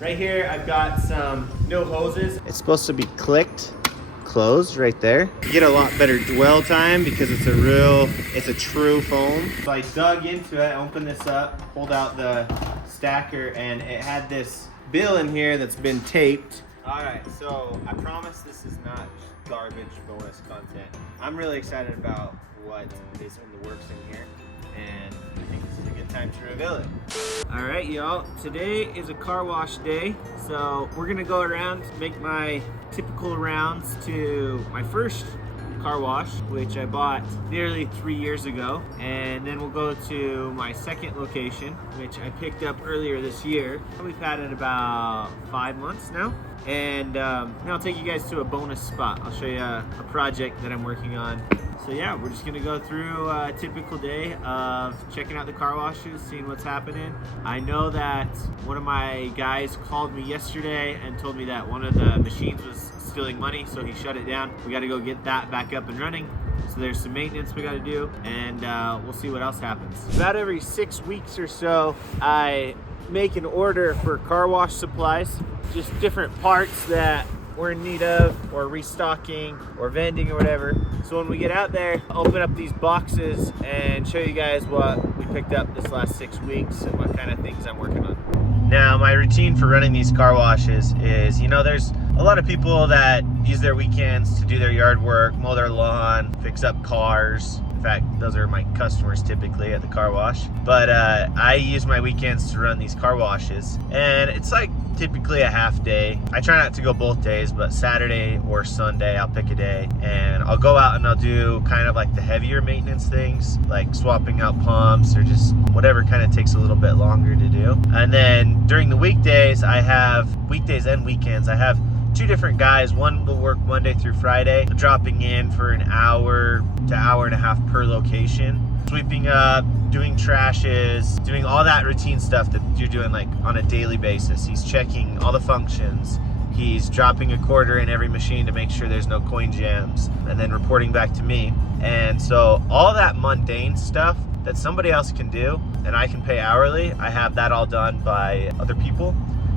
Right here, I've got some no hoses. It's supposed to be clicked, closed right there. You get a lot better dwell time because it's a true foam. So I dug into it, opened this up, pulled out the stacker, and it had this bill in here that's been taped. All right, so I promise this is not garbage bonus content. I'm really excited about what is in the works in here, and I think this is a good time to reveal it. All right, y'all, today is a car wash day, so we're gonna go around, make my typical rounds to my first car wash, which I bought nearly 3 years ago, and then we'll go to my second location, which I picked up earlier this year. We've had it about 5 months now, and now I'll take you guys to a bonus spot. I'll show you a project that I'm working on. So yeah, we're just gonna go through a typical day of checking out the car washes, seeing what's happening. I know that one of my guys called me yesterday and told me that one of the machines was stealing money, so he shut it down. We gotta go get that back up and running. So there's some maintenance we gotta do, and we'll see what else happens. About every 6 weeks or so, I make an order for car wash supplies, just different parts that we're in need of, or restocking, or vending, or whatever. So when we get out there, I'll open up these boxes and show you guys what we picked up this last 6 weeks and what kind of things I'm working on. Now, my routine for running these car washes is, there's a lot of people that use their weekends to do their yard work, mow their lawn, fix up cars. In fact, those are my customers typically at the car wash. But I use my weekends to run these car washes, and it's like typically a half day. I try not to go both days, but Saturday or Sunday I'll pick a day and I'll go out and I'll do kind of like the heavier maintenance things, like swapping out pumps or just whatever kind of takes a little bit longer to do. And then during the weekdays, weekdays and weekends, I have 2 different guys. One will work Monday through Friday, dropping in for an hour to hour and a half per location, sweeping up, doing trashes, doing all that routine stuff that you're doing like on a daily basis. He's checking all the functions. He's dropping a quarter in every machine to make sure there's no coin jams, and then reporting back to me. And so all that mundane stuff that somebody else can do and I can pay hourly, I have that all done by other people.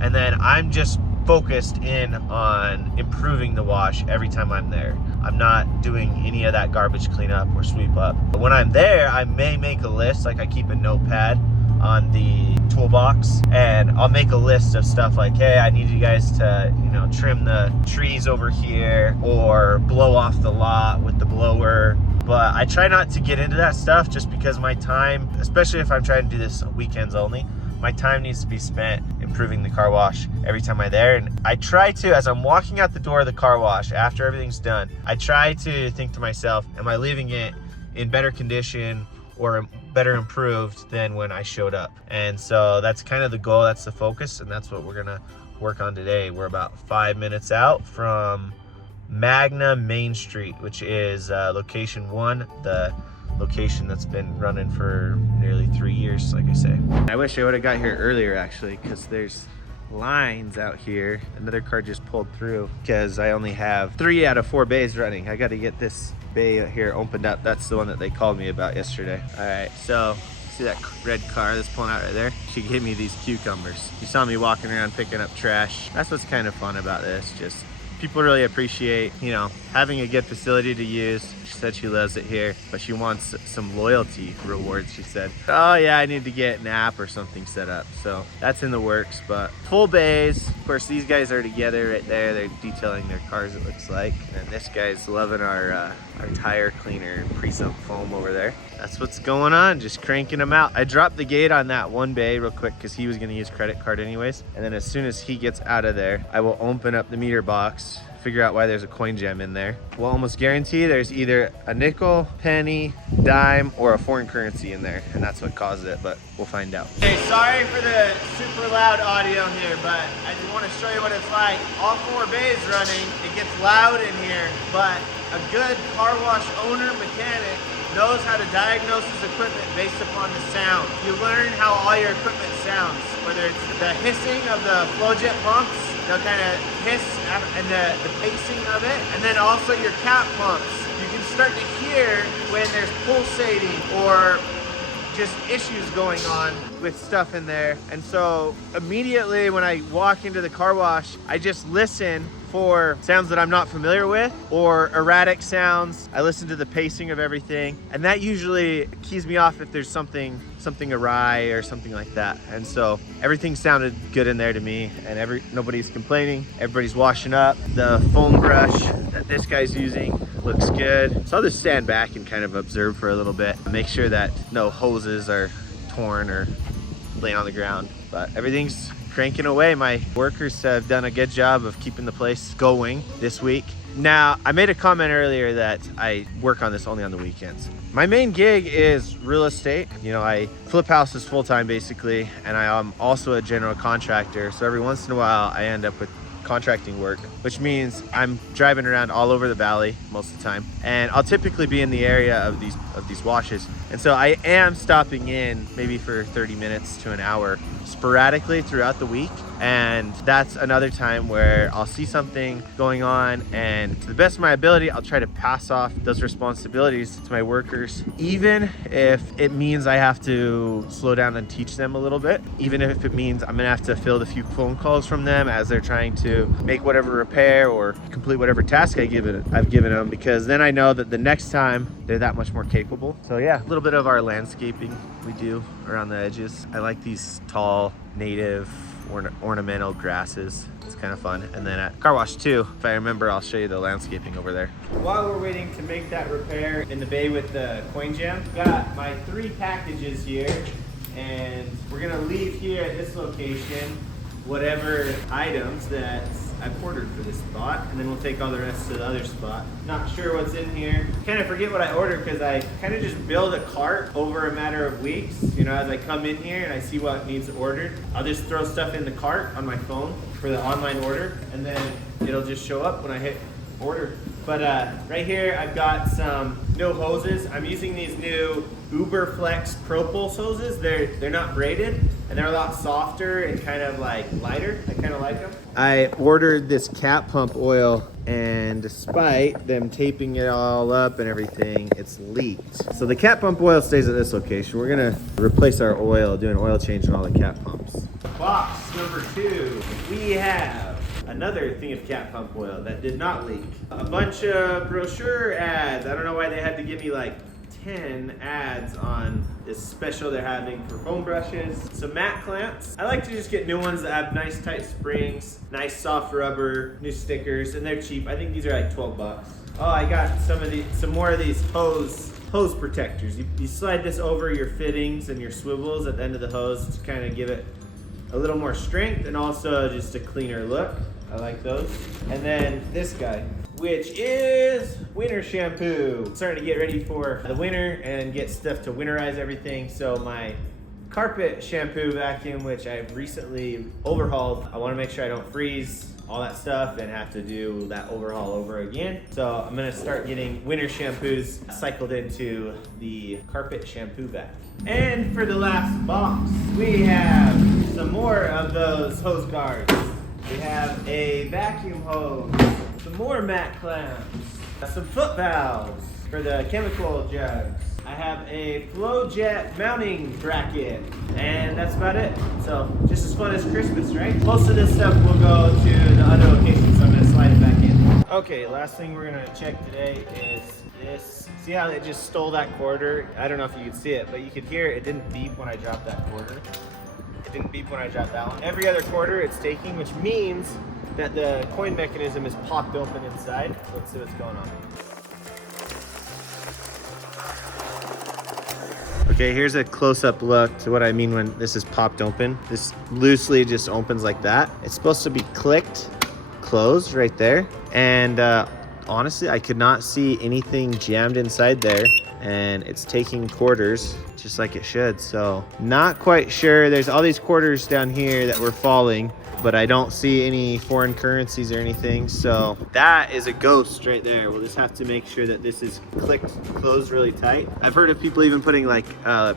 And then I'm just focused in on improving the wash every time I'm there. I'm not doing any of that garbage cleanup or sweep up. But when I'm there, I may make a list, like I keep a notepad on the toolbox, and I'll make a list of stuff like, hey, I need you guys to, trim the trees over here or blow off the lot with the blower. But I try not to get into that stuff just because my time, especially if I'm trying to do this on weekends only, my time needs to be spent improving the car wash every time I'm there. And I try to, as I'm walking out the door of the car wash after everything's done, I try to think to myself, am I leaving it in better condition or better improved than when I showed up? And so that's kind of the goal, that's the focus, and that's what we're gonna work on today. We're about 5 minutes out from Magna Main Street, which is location 1, the location that's been running for nearly 3 years, like I say. I wish I would have got here earlier actually, because there's lines out here. Another car just pulled through because I only have 3 out of 4 bays running. I got to get this bay here opened up. That's the one that they called me about yesterday. All right, so see that red car that's pulling out right there? She gave me these cucumbers. You saw me walking around picking up trash. That's what's kind of fun about this. Just people really appreciate, having a good facility to use. She said she loves it here, but she wants some loyalty rewards, she said. Oh yeah, I need to get an app or something set up. So that's in the works, but full bays. Of course, these guys are together right there. They're detailing their cars, it looks like. And this guy's loving our tire cleaner pre-sump foam over there. That's what's going on, just cranking them out. I dropped the gate on that one bay real quick because he was gonna use credit card anyways. And then as soon as he gets out of there, I will open up the meter box, figure out why there's a coin gem in there. We'll almost guarantee there's either a nickel, penny, dime, or a foreign currency in there, and that's what caused it, but we'll find out. Okay, sorry for the super loud audio here, but I just want to show you what it's like. All 4 bays running, it gets loud in here, but a good car wash owner, mechanic, knows how to diagnose his equipment based upon the sound. You learn how all your equipment sounds, whether it's the hissing of the flow jet pumps, they'll kind of hiss, and the pacing of it, and then also your cap pumps. You can start to hear when there's pulsating or just issues going on with stuff in there. And so immediately when I walk into the car wash, I just listen for sounds that I'm not familiar with or erratic sounds. I listen to the pacing of everything, and that usually keys me off if there's something awry or something like that. And so everything sounded good in there to me, and nobody's complaining. Everybody's washing up. The foam brush that this guy's using looks good. So I'll just stand back and kind of observe for a little bit, make sure that no hoses are torn or laying on the ground. But everything's cranking away. My workers have done a good job of keeping the place going this week. Now, I made a comment earlier that I work on this only on the weekends. My main gig is real estate. You know, I flip houses full-time basically, and I am also a general contractor. So every once in a while, I end up with contracting work, which means I'm driving around all over the valley most of the time, and I'll typically be in the area of these washes. And so I am stopping in maybe for 30 minutes to an hour sporadically throughout the week. And that's another time where I'll see something going on, and to the best of my ability, I'll try to pass off those responsibilities to my workers, even if it means I have to slow down and teach them a little bit, even if it means I'm gonna have to field a few phone calls from them as they're trying to make whatever repair or complete whatever task I've given them, because then I know that the next time they're that much more capable. So yeah, a little bit of our landscaping we do around the edges. I like these tall native ornamental grasses. It's kind of fun. And then at car wash 2, if I remember, I'll show you the landscaping over there. While we're waiting to make that repair in the bay with the coin jam, got my 3 packages here, and we're gonna leave here at this location whatever items that I've ordered for this spot, and then we'll take all the rest to the other spot. Not sure what's in here. Kind of forget what I ordered because I kind of just build a cart over a matter of weeks. You know, as I come in here and I see what needs ordered, I'll just throw stuff in the cart on my phone for the online order, and then it'll just show up when I hit order. But right here I've got some no hoses. I'm using these new Uber Flex Pro Pulse hoses. They're not braided, and they're a lot softer and kind of like lighter. I kind of like them. I ordered this cat pump oil, and despite them taping it all up and everything, it's leaked. So the cat pump oil stays at this location. We're gonna replace our oil, do an oil change on all the cat pumps. Box number 2, we have another thing of cat pump oil that did not leak. A bunch of brochure ads. I don't know why they had to give me like 10 ads on this special they're having for foam brushes. Some mat clamps. I like to just get new ones that have nice tight springs, nice soft rubber, new stickers, and they're cheap. I think these are like 12 bucks. Oh, I got some more of these hose protectors. You slide this over your fittings and your swivels at the end of the hose to kind of give it a little more strength and also just a cleaner look. I like those. And then this guy, which is winter shampoo. I'm starting to get ready for the winter and get stuff to winterize everything. So my carpet shampoo vacuum, which I've recently overhauled, I want to make sure I don't freeze all that stuff and have to do that overhaul over again. So I'm gonna start getting winter shampoos cycled into the carpet shampoo vac. And for the last box, we have some more of those hose guards. We have a vacuum hose, some more mat clamps, some foot valves for the chemical jugs. I have a flow jet mounting bracket, and that's about it. So just as fun as Christmas, right? Most of this stuff will go to the other locations, so I'm gonna slide it back in. Okay, last thing we're gonna check today is this. See how it just stole that quarter? I don't know if you could see it, but you could hear it didn't beep when I dropped that quarter. It didn't beep when I dropped that one. Every other quarter it's taking, which means that the coin mechanism is popped open inside. So let's see what's going on. Okay, here's a close-up look to what I mean when this is popped open. This loosely just opens like that. It's supposed to be clicked closed right there. And honestly, I could not see anything jammed inside there. And it's taking quarters just like it should. So not quite sure. There's all these quarters down here that were falling, but I don't see any foreign currencies or anything. So that is a ghost right there. We'll just have to make sure that this is clicked closed really tight. I've heard of people even putting like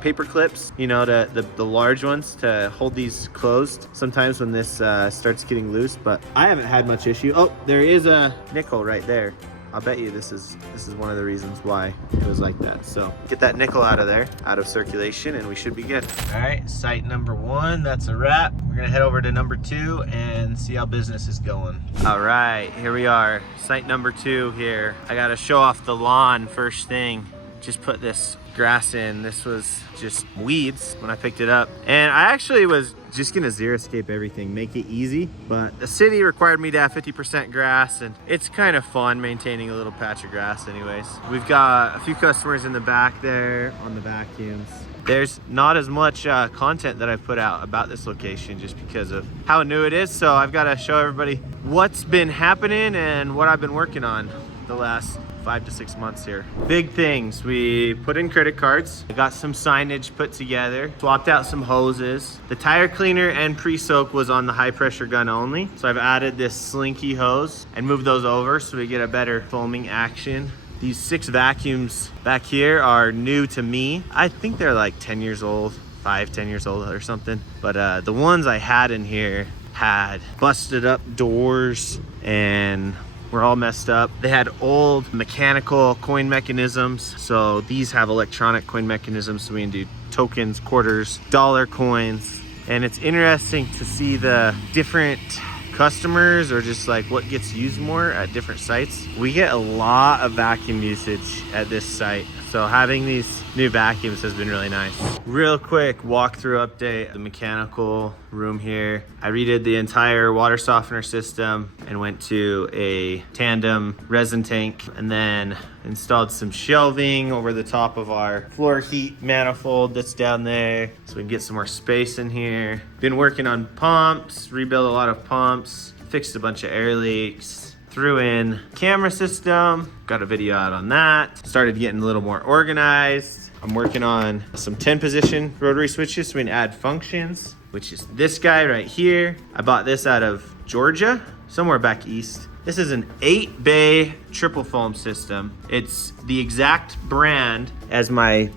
paper clips, you know, the large ones to hold these closed sometimes when this starts getting loose, but I haven't had much issue. Oh, there is a nickel right there. I'll bet you this is one of the reasons why it was like that. So get that nickel out of there, out of circulation, and we should be good. All right, site number 1, that's a wrap. We're gonna head over to number 2 and see how business is going. All right, here we are, site number 2 here. I gotta show off the lawn first thing. Just put this grass in. This was just weeds when I picked it up. And I actually was just gonna xeriscape everything, make it easy. But the city required me to have 50% grass, and it's kind of fun maintaining a little patch of grass anyways. We've got a few customers in the back there on the vacuums. There's not as much content that I've put out about this location just because of how new it is. So I've got to show everybody what's been happening and what I've been working on the last 5 to 6 months here. Big things. We put in credit cards. I got some signage put together. Swapped out some hoses. The tire cleaner and pre-soak was on the high pressure gun only. So I've added this slinky hose and moved those over so we get a better foaming action. These 6 vacuums back here are new to me. I think they're like 10 years old, 10 years old or something. But the ones I had in here had busted up doors and were all messed up. They had old mechanical coin mechanisms. So these have electronic coin mechanisms. So we can do tokens, quarters, dollar coins. And it's interesting to see the different customers or just like what gets used more at different sites. We get a lot of vacuum usage at this site. So having these new vacuums has been really nice. Real quick walkthrough update, the mechanical room here. I redid the entire water softener system and went to a tandem resin tank and then installed some shelving over the top of our floor heat manifold that's down there so we can get some more space in here. Been working on pumps, rebuilt a lot of pumps, fixed a bunch of air leaks, threw in camera system, got a video out on that, started getting a little more organized. I'm working on some 10 position rotary switches so we can add functions, which is this guy right here. I bought this out of Georgia, somewhere back east. This is an 8-bay triple foam system. It's the exact brand as my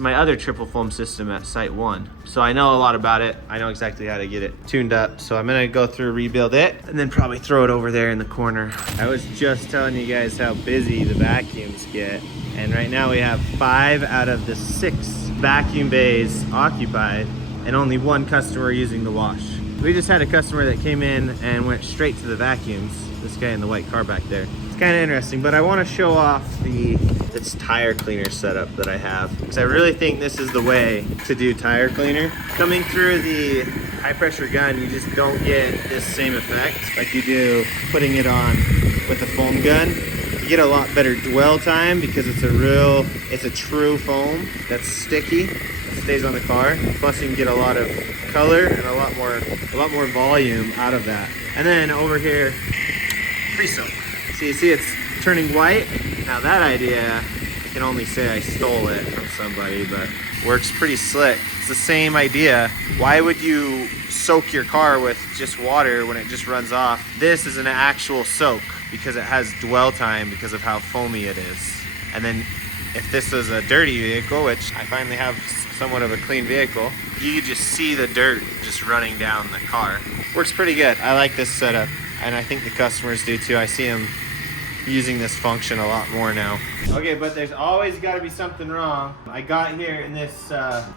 my other triple foam system at Site 1. So I know a lot about it. I know exactly how to get it tuned up. So I'm gonna go through, rebuild it, and then probably throw it over there in the corner. I was just telling you guys how busy the vacuums get. And right now we have 5 out of the 6 vacuum bays occupied and only 1 customer using the wash. We just had a customer that came in and went straight to the vacuums. This guy in the white car back there. It's kind of interesting, but I want to show off this tire cleaner setup that I have because I really think this is the way to do tire cleaner. Coming through the high pressure gun, you just don't get this same effect like you do putting it on with a foam gun. You get a lot better dwell time because it's a true foam that's sticky. Stays on the car. Plus you can get a lot of color and a lot more volume out of that. And then over here, pre-soak. So you see it's turning white. Now that idea, I can only say I stole it from somebody, but works pretty slick. It's the same idea. Why would you soak your car with just water when it just runs off? This is an actual soak because it has dwell time because of how foamy it is. And then if this was a dirty vehicle, which I finally have somewhat of a clean vehicle, you just see the dirt just running down the car. Works pretty good. I like this setup, and I think the customers do too. I see them using this function a lot more now. Okay, but there's always got to be something wrong. I got here in this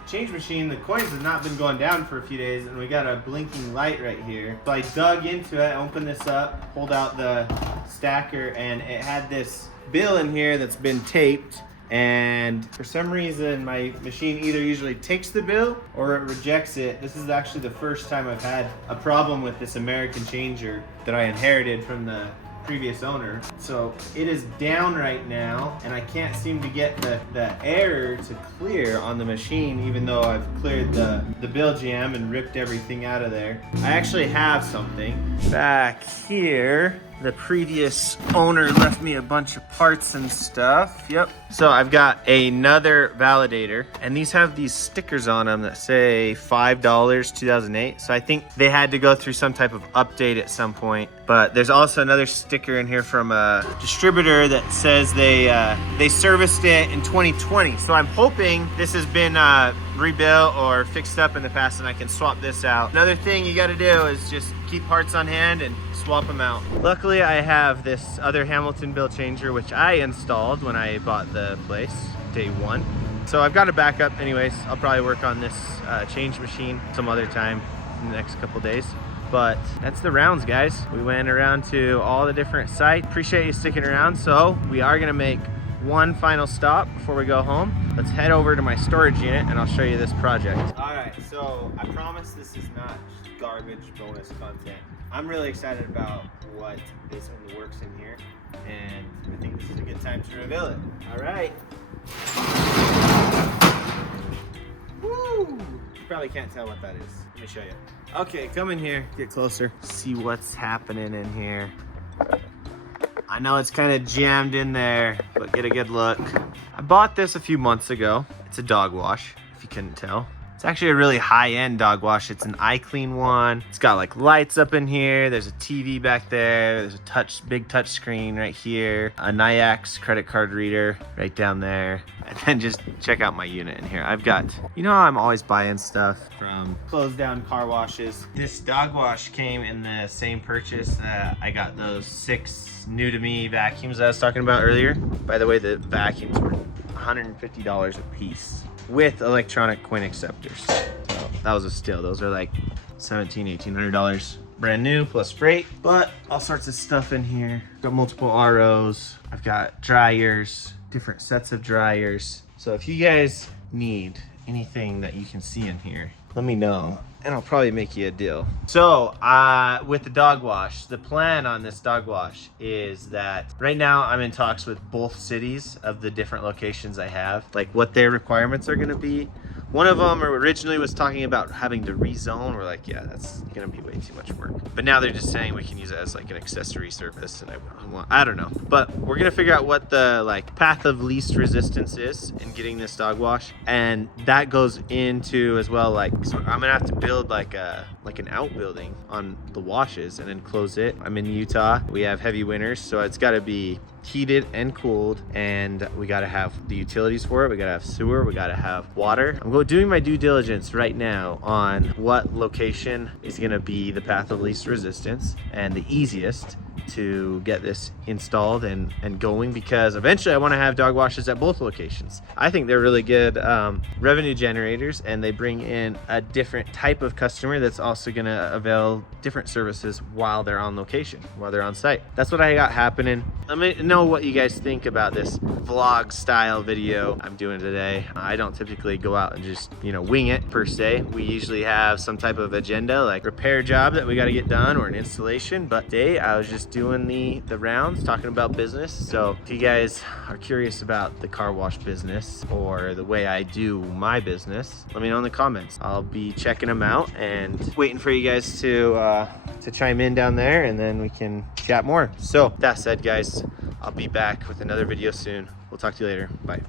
change machine, the coins have not been going down for a few days, and we got a blinking light right here. So I dug into it, opened this up, pulled out the stacker, and it had this bill in here that's been taped. And for some reason my machine either usually takes the bill or it rejects it. This is actually the first time I've had a problem with this American changer that I inherited from the previous owner. So it is down right now and I can't seem to get the error to clear on the machine even though I've cleared the bill jam and ripped everything out of there. I actually have something back here. The previous owner left me a bunch of parts and stuff. Yep. So I've got another validator and these have these stickers on them that say $5 2008. So I think they had to go through some type of update at some point. But there's also another sticker sticker in here from a distributor that says they serviced it in 2020. So I'm hoping this has been rebuilt or fixed up in the past and I can swap this out. Another thing you got to do is just keep parts on hand and swap them out. Luckily I have this other Hamilton bill changer which I installed when I bought the place day one. So I've got a backup anyways. I'll probably work on this change machine some other time in the next couple days. But that's the rounds, guys. We went around to all the different sites. Appreciate you sticking around. So we are gonna make one final stop before we go home. Let's head over to my storage unit and I'll show you this project. All right, so I promise this is not garbage bonus content. I'm really excited about what is in the works in here, and I think this is a good time to reveal it. All right. Woo! You probably can't tell what that is. Let me show you. Okay, come in here, get closer, see what's happening in here. I know it's kind of jammed in there, but get a good look. I bought this a few months ago. It's a dog wash, if you couldn't tell. It's actually a really high-end dog wash. It's an iClean one. It's got like lights up in here. There's a TV back there. There's a big touch screen right here. A Nayax credit card reader right down there. And then just check out my unit in here. I've got, you know how I'm always buying stuff from closed down car washes. This dog wash came in the same purchase that I got those 6 new to me vacuums that I was talking about earlier. By the way, the vacuums were $150 a piece with electronic coin acceptors. So that was a steal. Those are like $1,800 brand new plus freight, but all sorts of stuff in here. Got multiple ROs. I've got dryers, different sets of dryers. So if you guys need anything that you can see in here, let me know and I'll probably make you a deal. So with the dog wash, the plan on this dog wash is that right now I'm in talks with both cities of the different locations I have, like what their requirements are gonna be. One of them originally was talking about having to rezone. We're like, yeah, that's gonna be way too much work. But now they're just saying we can use it as like an accessory service, and I don't know. But we're gonna figure out what the like path of least resistance is in getting this dog wash, and that goes into as well. Like, so I'm gonna have to build like an outbuilding on the washes and then close it. I'm in Utah. We have heavy winters, so it's got to be heated and cooled, and we got to have the utilities for it. We got to have sewer, we got to have water. I'm doing my due diligence right now on what location is going to be the path of least resistance and the easiest to get this installed and going, because eventually I want to have dog washes at both locations. I think they're really good revenue generators, and they bring in a different type of customer that's also going to avail different services while they're on location, while they're on site. That's what I got happening. Let me know what you guys think about this vlog style video I'm doing today. I don't typically go out and just, you know, wing it per se. We usually have some type of agenda, like repair job that we got to get done or an installation, but today I was just doing the rounds, talking about business. So if you guys are curious about the car wash business or the way I do my business, let me know in the comments. I'll be checking them out and waiting for you guys to chime in down there, and then we can chat more. So that said, guys, I'll be back with another video soon. We'll talk to you later. Bye.